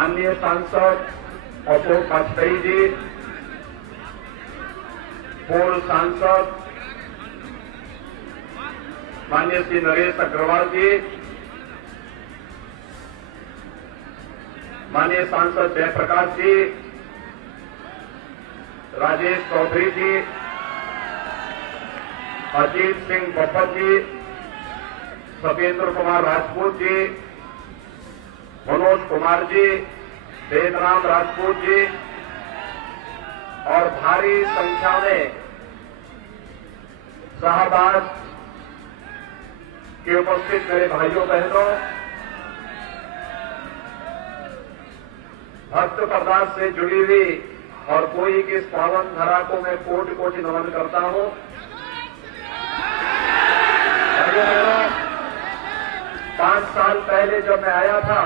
माननीय सांसद अशोक वाजपेयी जी, पूर्व सांसद माननीय श्री नरेश अग्रवाल जी, माननीय सांसद जयप्रकाश जी, राजेश चौधरी जी, अजीत सिंह बब्बर जी, सत्येंद्र कुमार राजपूत जी, मनोज कुमार जी, वेदराम राजपूत जी और भारी संख्या में शाहबाज के उपस्थित मेरे भाइयों बहनों, भक्त पदार्थ से जुड़ी हुई और कोई की इस पावन धरा को मैं कोटि कोटि नमन करता हूं। भाइयों बहनों, 5 साल पहले जब मैं आया था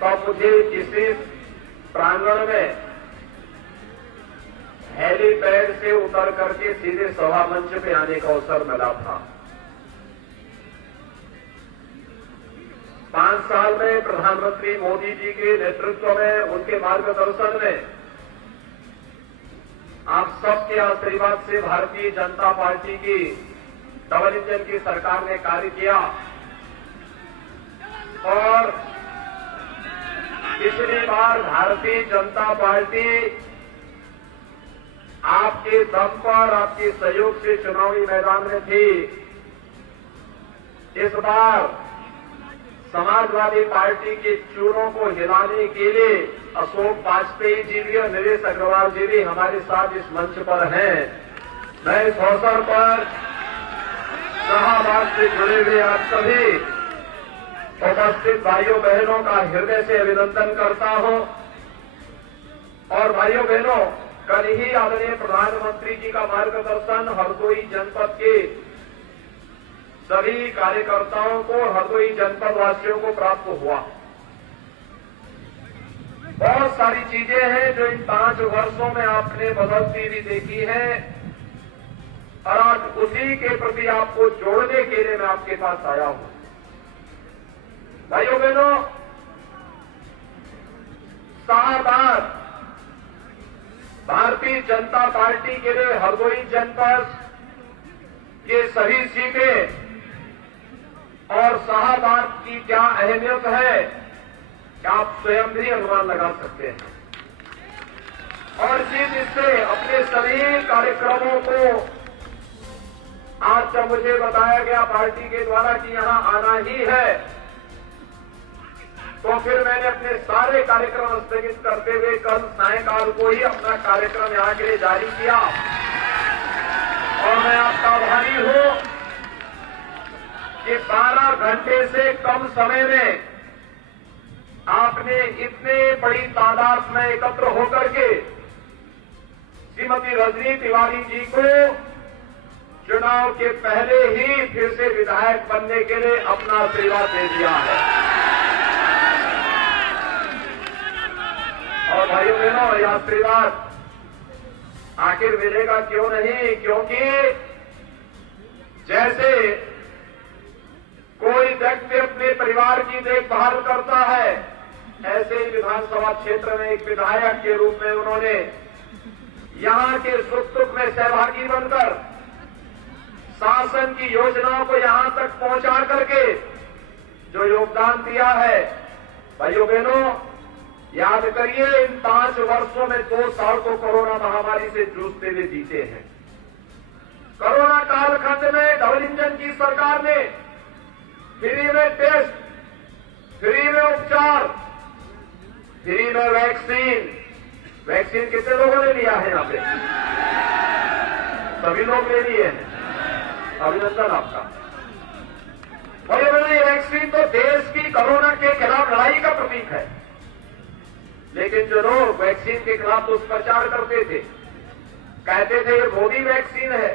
तब मुझे इसी प्रांगण में हेलीपैड से उतर करके सीधे सभा मंच पे आने का अवसर मिला था। 5 साल में प्रधानमंत्री मोदी जी के नेतृत्व में, उनके मार्गदर्शन में, आप सबके आशीर्वाद से भारतीय जनता पार्टी की डबल इंजन की सरकार ने कार्य किया और पिछली बार भारतीय जनता पार्टी आपके दम पर, आपके सहयोग से चुनावी मैदान में थी। इस बार समाजवादी पार्टी के चूरों को हिलाने के लिए अशोक वाजपेयी जी भी और नरेश अग्रवाल जी भी हमारे साथ इस मंच पर हैं। मैं इस अवसर पर शाहबाद से जुड़े हुए आप सभी उपस्थित भाइयों बहनों का हृदय से अभिनंदन करता हूं। और भाइयों बहनों, कल ही आदरणीय प्रधानमंत्री जी का मार्गदर्शन हरदोई जनपद के सभी कार्यकर्ताओं को, हरदोई जनपद वासियों को प्राप्त हुआ। बहुत सारी चीजें हैं जो इन 5 वर्षों में आपने बदलती हुई देखी है और आज उसी के प्रति आपको जोड़ने के लिए मैं आपके पास आया हूं। भाइयों बहनों, शाहबाद भारतीय जनता पार्टी के लिए हरदोई जनपद के सभी सीटें और शाहबाद की क्या अहमियत है क्या आप स्वयं भी अनुमान लगा सकते हैं। और जिस इससे अपने सभी कार्यक्रमों को आज जब मुझे बताया गया पार्टी के द्वारा कि यहां आना ही है, तो फिर मैंने अपने सारे कार्यक्रम स्थगित करते हुए कल सायंकाल को ही अपना कार्यक्रम यहां के लिए जारी किया। और मैं आपका आभारी हूं कि 12 घंटे से कम समय में आपने इतने बड़ी तादाद में एकत्र होकर के श्रीमती रजनी तिवारी जी को चुनाव के पहले ही फिर से विधायक बनने के लिए अपना आशीर्वाद दे दिया है। और भाइयों बहनों, यह आशीर्वाद आखिर मिलेगा क्यों नहीं, क्योंकि जैसे कोई व्यक्ति अपने परिवार की देखभाल करता है, ऐसे ही विधानसभा क्षेत्र में एक विधायक के रूप में उन्होंने यहां के सुख दुख में सहभागी बनकर शासन की योजनाओं को यहां तक पहुंचा करके जो योगदान दिया है। भाइयों बहनों, याद करिए, इन 5 वर्षों में 2 साल को कोरोना महामारी से जूझते हुए जीते हैं। कोरोना कालखंड में डबल इंजन की सरकार ने फ्री में टेस्ट, फ्री में उपचार, फ्री में वैक्सीन कितने लोगों ने लिया है? यहां पे सभी लोग ले लिए हैं। अभिनंदन आपका। और ये वैक्सीन तो देश की कोरोना के खिलाफ लड़ाई का प्रतीक है, लेकिन जो लोग वैक्सीन के खिलाफ दुष्प्रचार करते थे, कहते थे ये मोदी वैक्सीन है,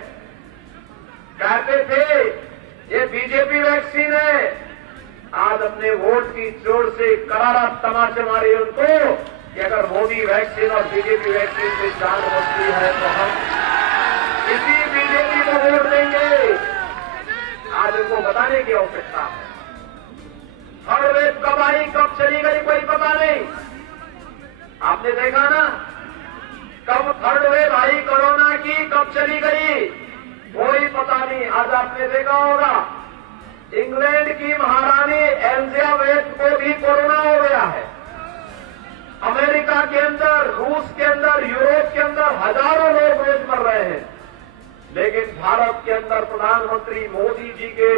कहते थे ये बीजेपी वैक्सीन है, आज अपने वोट की जोर से करारा तमाचे मारे उनको कि अगर मोदी वैक्सीन और बीजेपी वैक्सीन से जान बचती है तो हम इसी बीजेपी को वोट देंगे। आज उनको बताने की आवश्यकता है। हर कब चली गई कोई पता नहीं। आपने देखा ना, कब थर्ड वेव आई कोरोना की, कब चली गई कोई पता नहीं। आज आपने देखा होगा इंग्लैंड की महारानी एलिजाबेथ को भी कोरोना हो गया है। अमेरिका के अंदर, रूस के अंदर, यूरोप के अंदर हजारों लोग रोज मर रहे हैं, लेकिन भारत के अंदर प्रधानमंत्री मोदी जी के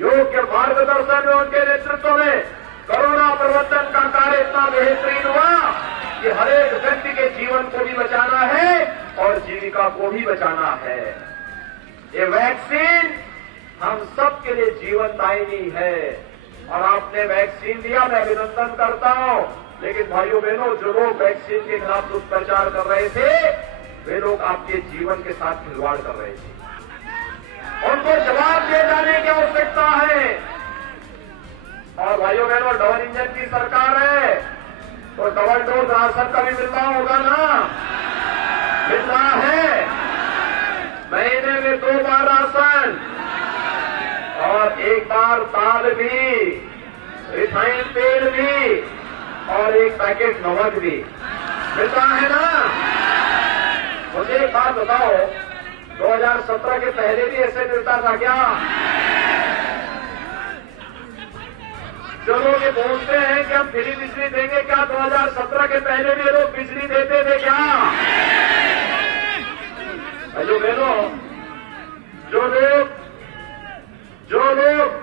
योग्य मार्गदर्शन में, उनके नेतृत्व में कोरोना प्रबंधन का कार्य इतना बेहतरीन हुआ कि हर एक व्यक्ति के जीवन को भी बचाना है और जीविका को भी बचाना है। ये वैक्सीन हम सब के लिए जीवनदायिनी है और आपने वैक्सीन दिया, मैं अभिनंदन करता हूं। लेकिन भाइयों बहनों, जो लोग वैक्सीन के खिलाफ दुष्प्रचार कर रहे थे, वे लोग आपके जीवन के साथ खिलवाड़ कर रहे थे। उनको जवाब दिए जाने की आवश्यकता है। और भाइयों बहनों, डबल इंजन की सरकार है तो डबल डोज राशन का भी मिल रहा होगा ना, मिल रहा है। महीने में 2 बार राशन और 1 बार दाल भी, रिफाइंड तेल भी और 1 पैकेट नमक भी मिलता है ना। मुझे एक बात बताओ, 2017 के पहले भी ऐसे मिलता था क्या? जो लोग ये बोलते हैं कि हम फ्री बिजली देंगे, क्या 2017 के पहले भी लोग बिजली देते थे क्या? भाइयों बहनों, जो लोग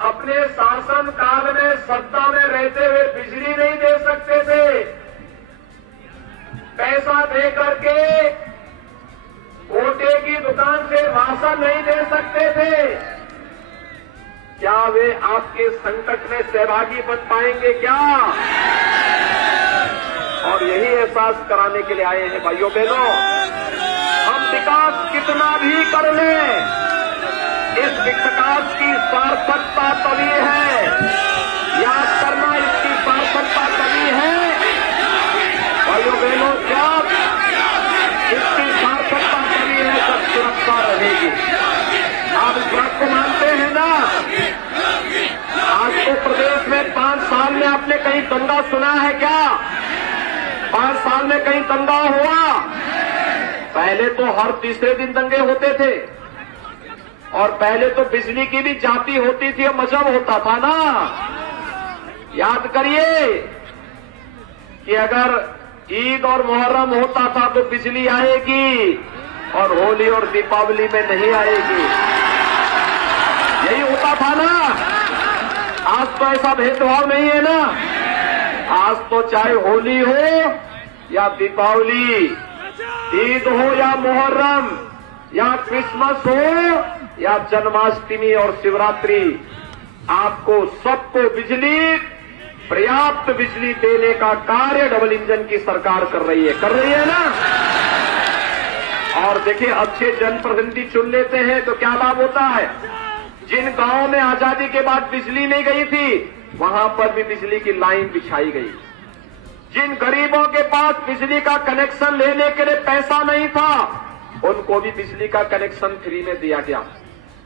अपने शासन काल में सत्ता में रहते हुए बिजली नहीं दे सकते थे, पैसा दे करके कोटे की दुकान से राशन नहीं दे सकते थे, क्या वे आपके संकट में सहभागी बन पाएंगे क्या? और यही एहसास कराने के लिए आए हैं भाइयों बहनों, हम विकास कितना भी कर लें, इस विकास की सार्थकता तभी है, याद करना, इसकी सार्थकता तभी है भाइयों बहनों, जब इसकी सार्थकता तभी है जब सुरक्षा रहेगी। आप इस बात को मानते हैं ना? आज तो प्रदेश में 5 साल में आपने कहीं दंगा सुना है क्या? 5 साल में कहीं दंगा हुआ? पहले तो हर तीसरे दिन दंगे होते थे और पहले तो बिजली की भी जाती होती थी और मजहब होता था ना। याद करिए कि अगर ईद और मुहर्रम होता था तो बिजली आएगी और होली और दीपावली में नहीं आएगी, यही होता था ना। आज तो ऐसा भेदभाव नहीं है ना। आज तो चाहे होली हो या दीपावली, ईद हो या मुहर्रम या क्रिसमस हो या जन्माष्टमी और शिवरात्रि, आपको सबको बिजली, पर्याप्त बिजली देने का कार्य डबल इंजन की सरकार कर रही है ना। और देखिए, अच्छे जनप्रतिनिधि चुन लेते हैं तो क्या लाभ होता है। जिन गांवों में आजादी के बाद बिजली नहीं गई थी, वहां पर भी बिजली की लाइन बिछाई गई। जिन गरीबों के पास बिजली का कनेक्शन लेने के लिए पैसा नहीं था, उनको भी बिजली का कनेक्शन फ्री में दिया गया।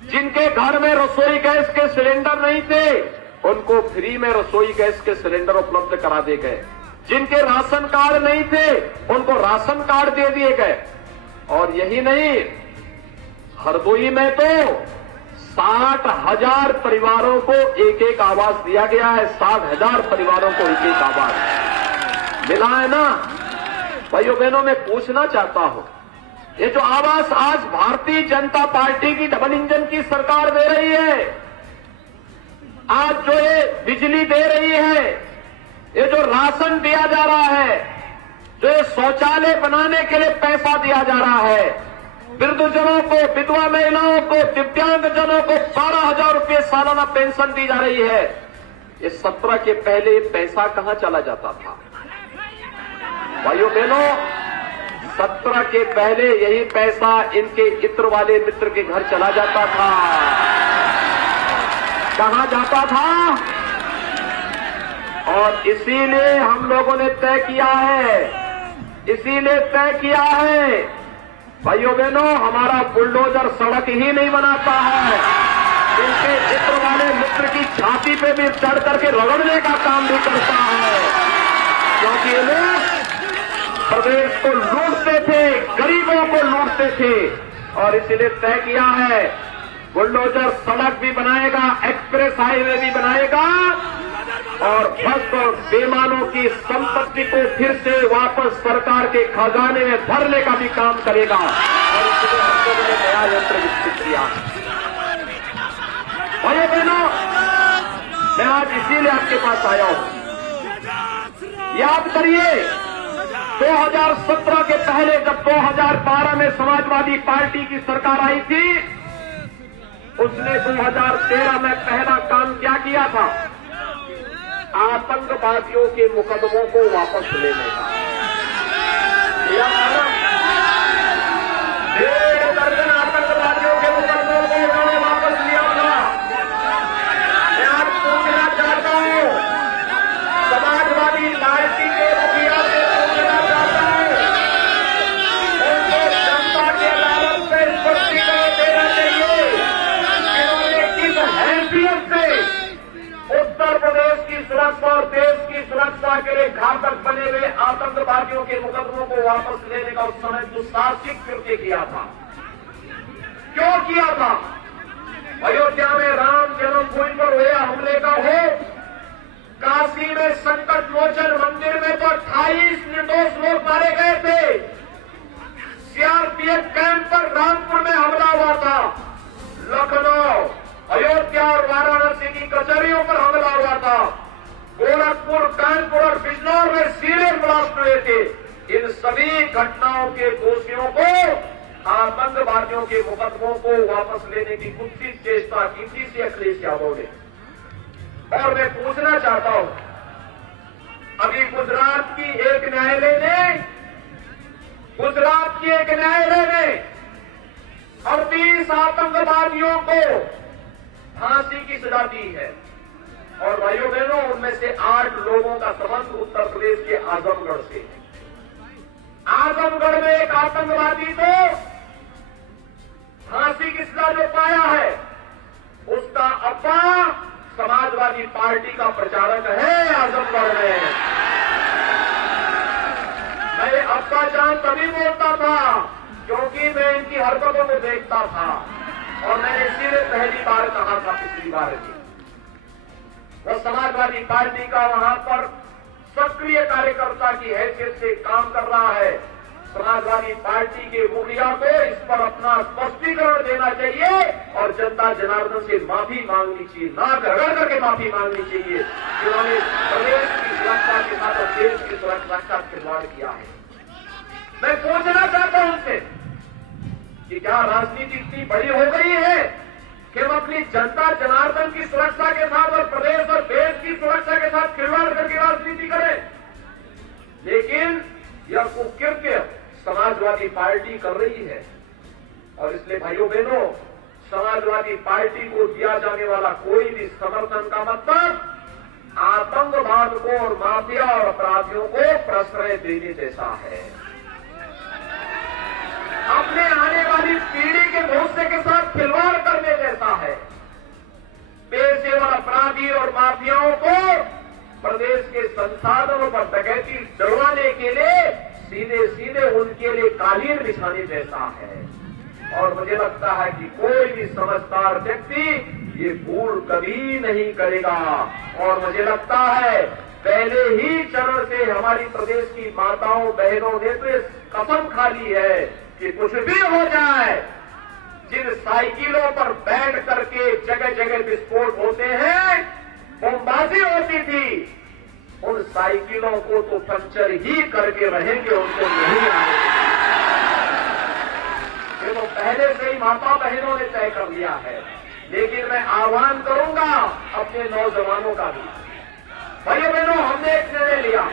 जिनके घर में रसोई गैस के सिलेंडर नहीं थे, उनको फ्री में रसोई गैस के सिलेंडर उपलब्ध करा दिए गए। जिनके राशन कार्ड नहीं थे, उनको राशन कार्ड दे दिए गए। और यही नहीं, हरदोई में तो 60,000 परिवारों को एक एक आवास दिया गया है। 60,000 परिवारों को एक एक आवास मिला है ना। भाइयों बहनों, मैं पूछना चाहता हूं, ये जो आवास आज भारतीय जनता पार्टी की डबल इंजन की सरकार दे रही है, आज जो ये बिजली दे रही है, ये जो राशन दिया जा रहा है, जो ये शौचालय बनाने के लिए पैसा दिया जा रहा है, वृद्धजनों को, विधवा महिलाओं को, दिव्यांग जनों को 12,000 रुपये सालाना पेंशन दी जा रही है, ये 17 के पहले ये पैसा कहां चला जाता था? भाइयों बहनों, 17 के पहले यही पैसा इनके इत्र वाले मित्र के घर चला जाता था। कहां जाता था? और इसीलिए हम लोगों ने तय किया है, भाइयों बहनों, हमारा बुलडोजर सड़क ही नहीं बनाता है, इनके चित्र वाले मित्र की छाती पे भी चढ़ करके रगड़ने का काम भी करता है, क्योंकि ये लोग प्रदेश को लूटते थे, गरीबों को लूटते थे। और इसलिए तय किया है बुलडोजर सड़क भी बनाएगा, एक्सप्रेस हाईवे भी बनाएगा और भ्रष्ट और बेईमानों की संपत्ति को फिर से वापस सरकार के खजाने में भरने का भी काम करेगा। और इसलिए हम लोगों ने नया यंत्र विकसित किया। भाइयों बहनों, मैं आज इसीलिए आपके पास आया हूं। याद करिए 2017 के पहले जब 2012 में समाजवादी पार्टी की सरकार आई थी, उसने 2013 में पहला काम क्या किया था? आतंकवादियों के मुकदमों को वापस लेने का। 1.5 दर्जन आतंकवादियों के मुकदमों को उन्होंने वापस लिया था। मैं आज पूछना चाहता हूं, समाजवादी पार्टी के मुखिया से पूछना चाहता हूं, उनको जनता के अदालत से स्पष्टीकरण देना चाहिए कि उन्होंने किस हैसियत से उत्तर प्रदेश की सुरक्षा और देश की सुरक्षा के लिए घातक बने हुए आतंकवादियों के मुकदमों को वापस लेने का उस समय दुस्साहसिक कृत्य किया था। क्यों किया था? अयोध्या में राम जन्मभूमि पर हुए हमले का हो, काशी में संकट मोचन मंदिर में तो 28 निर्दोष लोग मारे गए थे, सीआरपीएफ कैंप पर रामपुर में हमला हुआ था, लखनऊ, अयोध्या और वाराणसी की कचहरियों पर हमला हुआ था, गोरखपुर, कानपुर और बिजनौर में सीरियल ब्लास्ट हुए थे। इन सभी घटनाओं के दोषियों को, आतंकवादियों के मुकदमों को वापस लेने की कुत्सित चेष्टा की थी से अखिलेश यादव ने। और मैं पूछना चाहता हूं, अभी गुजरात की एक न्यायालय ने 38 आतंकवादियों को फांसी की सजा दी है। और भाइयों बहनों, उनमें से 8 लोगों का संबंध उत्तर प्रदेश के आजमगढ़ से है। आजमगढ़ में एक आतंकवादी को फांसी की सजा जो पाया है, उसका अब्बा समाजवादी पार्टी का प्रचारक है आजमगढ़ में। मैं अब्बा जान तभी बोलता था क्योंकि मैं इनकी हरकतों को देखता था, और मैंने इसीलिए पहली बार कहा था पिछली बार भी। वो समाजवादी पार्टी का वहां पर सक्रिय कार्यकर्ता की हैसियत से काम कर रहा है। समाजवादी पार्टी के मुखिया को इस पर अपना स्पष्टीकरण देना चाहिए और जनता जनार्दन से माफी मांगनी चाहिए, नाक रगड़ करके माफी मांगनी चाहिए कि उन्होंने प्रदेश की सुरक्षा के साथ और देश की सुरक्षा का खिलवाड़ किया है। मैं पूछना चाहता हूं उनसे कि क्या राजनीति इतनी बड़ी हो गई है कि हम अपनी जनता जनार्दन की सुरक्षा के साथ और प्रदेश और देश की सुरक्षा के साथ खिलवाड़ करके राजनीति करें? लेकिन यह कुकृत्य समाजवादी पार्टी कर रही है। और इसलिए भाइयों बहनों, समाजवादी पार्टी को दिया जाने वाला कोई भी समर्थन का मतलब आतंकवाद को और माफिया और अपराधियों को प्रश्रय देने जैसा है। अपने आने वाली पीढ़ी के भविष्य के साथ खिलवाड़ करने जैसा है। पेशेवर अपराधी और माफियाओं को प्रदेश के संसाधनों पर डकैती डलवाने के लिए सीधे सीधे उनके लिए कालीन बिछाने जैसा है। और मुझे लगता है कि कोई भी समझदार व्यक्ति ये भूल कभी नहीं करेगा। और मुझे लगता है पहले ही चरण से हमारी प्रदेश की माताओं बहनों ने तो कसम खा ली है कि कुछ भी हो जाए, जिन साइकिलों पर बैठ करके जगह जगह विस्फोट होते हैं, बमबाजी होती थी, उन साइकिलों को तो पंचर ही करके रहेंगे, उनको नहीं आएंगे। ये तो पहले से ही माता बहनों ने तय कर लिया है। लेकिन मैं आह्वान करूंगा अपने नौजवानों का भी, भाइयों बहनों, हमने एक निर्णय लिया,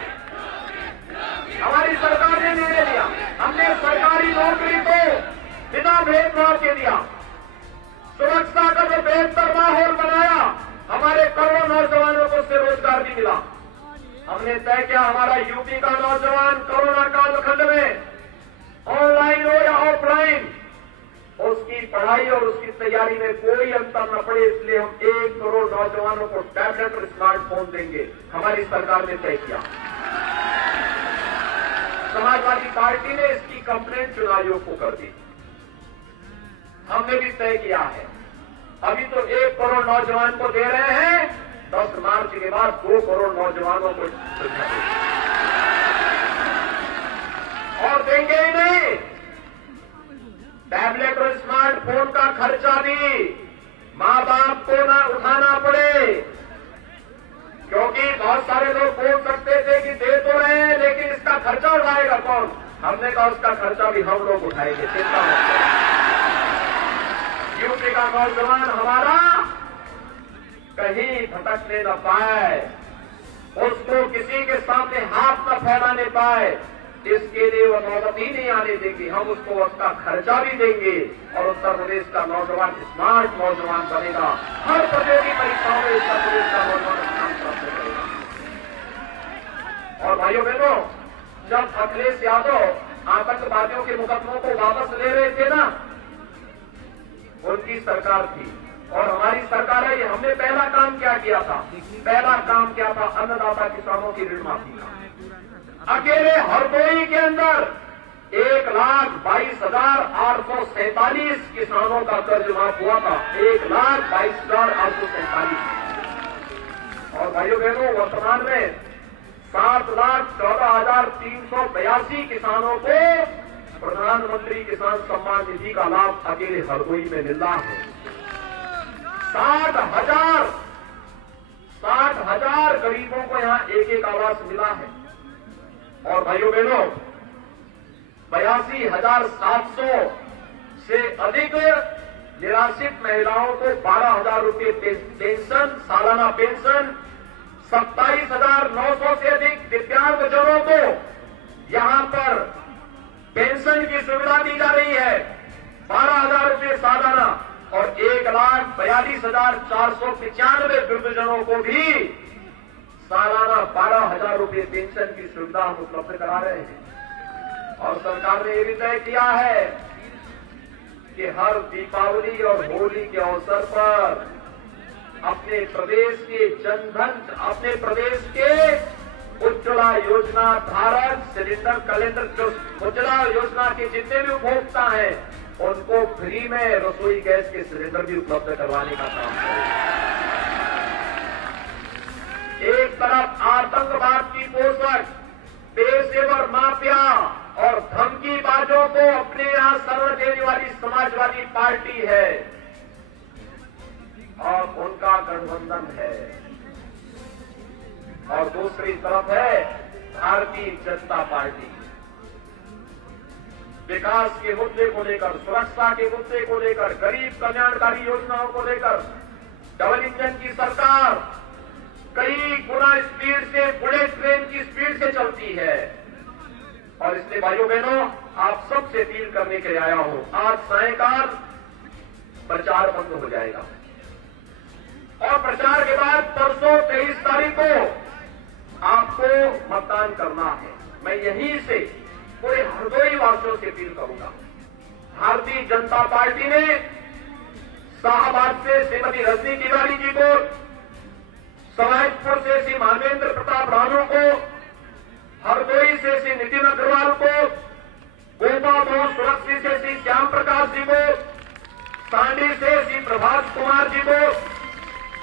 हमारी सरकार ने निर्णय लिया, हमने सरकारी नौकरी को बिना भेदभाव के दिया, सुरक्षा का जो बेहतर माहौल बनाया, हमारे करोड़ों नौजवानों को उससे रोजगार भी मिला। हमने तय किया हमारा यूपी का नौजवान कोरोना कालखंड में ऑनलाइन हो या ऑफलाइन, उसकी पढ़ाई और उसकी तैयारी में कोई अंतर करना पड़े, इसलिए हम 1 करोड़ नौजवानों को टैबलेट और स्मार्टफोन देंगे, हमारी सरकार ने तय किया। समाजवादी पार्टी ने इसकी कंप्लेंट चुनाव आयोग को कर दी, हमने भी तय किया है। अभी तो 1 करोड़ नौजवान को दे रहे हैं, 10 मार्च के बाद 2 करोड़ नौजवानों को और देंगे ही नहीं। टैबलेट और स्मार्टफोन का खर्चा भी मां बाप को ना उठाना पड़े, क्योंकि बहुत सारे लोग बोल सकते थे कि दे तो रहे हैं लेकिन इसका खर्चा उठाएगा कौन। हमने कहा उसका खर्चा भी हम लोग उठाएंगे, चिंता मत करो। यूपी का नौजवान हमारा कहीं भटकने न पाए, उसको किसी के सामने हाथ न फैलाने पाए, इसके लिए वो नौबत ही नहीं आने देंगे। हम उसको उसका खर्चा भी देंगे और उत्तर प्रदेश का नौजवान स्मार्ट नौजवान बनेगा। हर प्रतियोगी परीक्षाओं में उत्तर प्रदेश का नौजवान स्थान प्राप्त करेगा। और भाइयों बहनों, जब अखिलेश यादव आतंकवादियों के मुकदमों को वापस ले रहे थे ना, उनकी सरकार थी और हमारी सरकार है। हमने पहला काम क्या किया था? पहला काम क्या था? अन्नदाता किसानों की ऋण माफी का। अकेले हरदोई के अंदर 1,22,847 किसानों का कर्ज माफ हुआ था, 1,22,847। और भाइयों बहनों, वर्तमान में 7,14,382 किसानों को प्रधानमंत्री किसान सम्मान निधि का लाभ अकेले हरदोई में मिल रहा है। 60,000 गरीबों को यहां एक आवास मिला है। और भाइयों बहनों, 82,700 से अधिक निराश्रित महिलाओं को 12,000 रुपये पेंशन, सालाना पेंशन, 27,900 से अधिक दिव्यांगजनों को यहां पर पेंशन की सुविधा दी जा रही है, 12,000 रुपये सालाना, और 1,42,495 वृद्धजनों को भी सालाना 12,000 रुपये पेंशन की सुविधा हम उपलब्ध करा रहे हैं। और सरकार ने यह भी तय किया है कि हर दीपावली और होली के अवसर पर अपने प्रदेश के जनधन, अपने प्रदेश के उज्ज्वला योजना धारक सिलेंडर कैलेंडर, जो उज्ज्वला योजना के जितने भी उपभोक्ता हैं, उनको फ्री में रसोई गैस के सिलेंडर भी उपलब्ध करवाने का काम करें। एक तरफ आतंकवाद की पोषक पेशेवर माफिया और धमकीबाजों को अपने यहां शरण देने वाली समाजवादी पार्टी है और उनका गठबंधन है, और दूसरी तरफ है भारतीय जनता पार्टी। विकास के मुद्दे को लेकर, सुरक्षा के मुद्दे को लेकर, गरीब कल्याणकारी योजनाओं को लेकर डबल इंजन की सरकार कई गुना स्पीड से, बुलेट ट्रेन की स्पीड से चलती है। और इसलिए भाइयों बहनों, आप सबसे अपील करने के लिए आया हूं, आज सायंकाल प्रचार बंद हो जाएगा और प्रचार के बाद परसों 23 तारीख को आपको मतदान करना है। मैं यहीं से पूरे हरदोई वासियों से अपील करूंगा। भारतीय जनता पार्टी ने शाहबाद से श्रीमती रजनी तिवारी जी को, सवाईपुर से श्री मानवेंद्र प्रताप राणू को, हरदोई से श्री नितिन अग्रवाल को, गोपा मोहन सुरक्षी से श्री श्याम प्रकाश जी को, सांडी से श्री प्रभात कुमार जी को,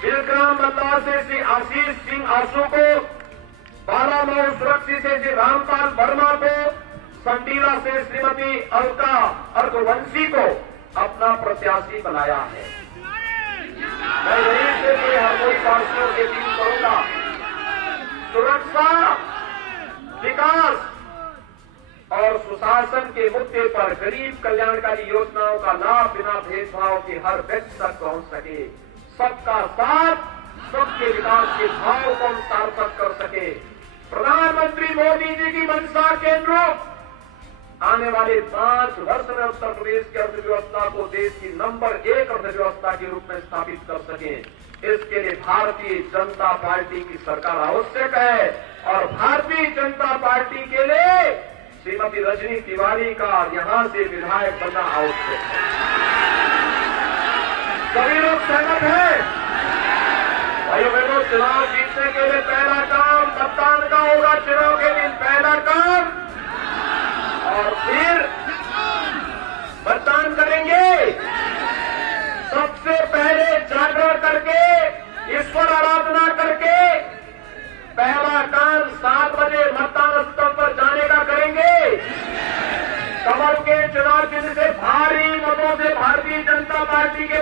बिलग्राम लता से श्री आशीष सिंह आशु को, बालामऊ सुरक्षी से श्री रामपाल वर्मा को, संडीला से श्रीमती अलका अर्घवंशी को अपना प्रत्याशी बनाया है। मैं यहीं से हरदोई वासियों से अपील करूंगा, सुरक्षा, विकास और सुशासन के मुद्दे पर गरीब कल्याणकारी योजनाओं का लाभ बिना भेदभाव के हर व्यक्ति तक पहुंच सके, सबका साथ, सबके विकास के भाव को हम सार्थक कर सके। प्रधानमंत्री मोदी जी की मंशा के अनुरूप आने वाले 5 वर्ष में उत्तर प्रदेश की अर्थव्यवस्था को देश की नंबर 1 अर्थव्यवस्था के रूप में स्थापित कर सके, इसके लिए भारतीय जनता पार्टी की सरकार आवश्यक है। और भारतीय जनता पार्टी के लिए श्रीमती रजनी तिवारी का यहां से विधायक बनना आवश्यक है। सभी लोग सहमत हैं? भाइयों बहनों, चुनाव जीतने के लिए पहला काम मतदान का होगा। चुनाव के दिन पहला काम, और फिर मतदान करेंगे। सबसे पहले जागरण करके, ईश्वर आराधना करके, पहला काम 7 बजे मतदान स्थल पर जाने का करेंगे। कमल के चुनाव चिन्ह से भारी मतों से भारतीय जनता पार्टी के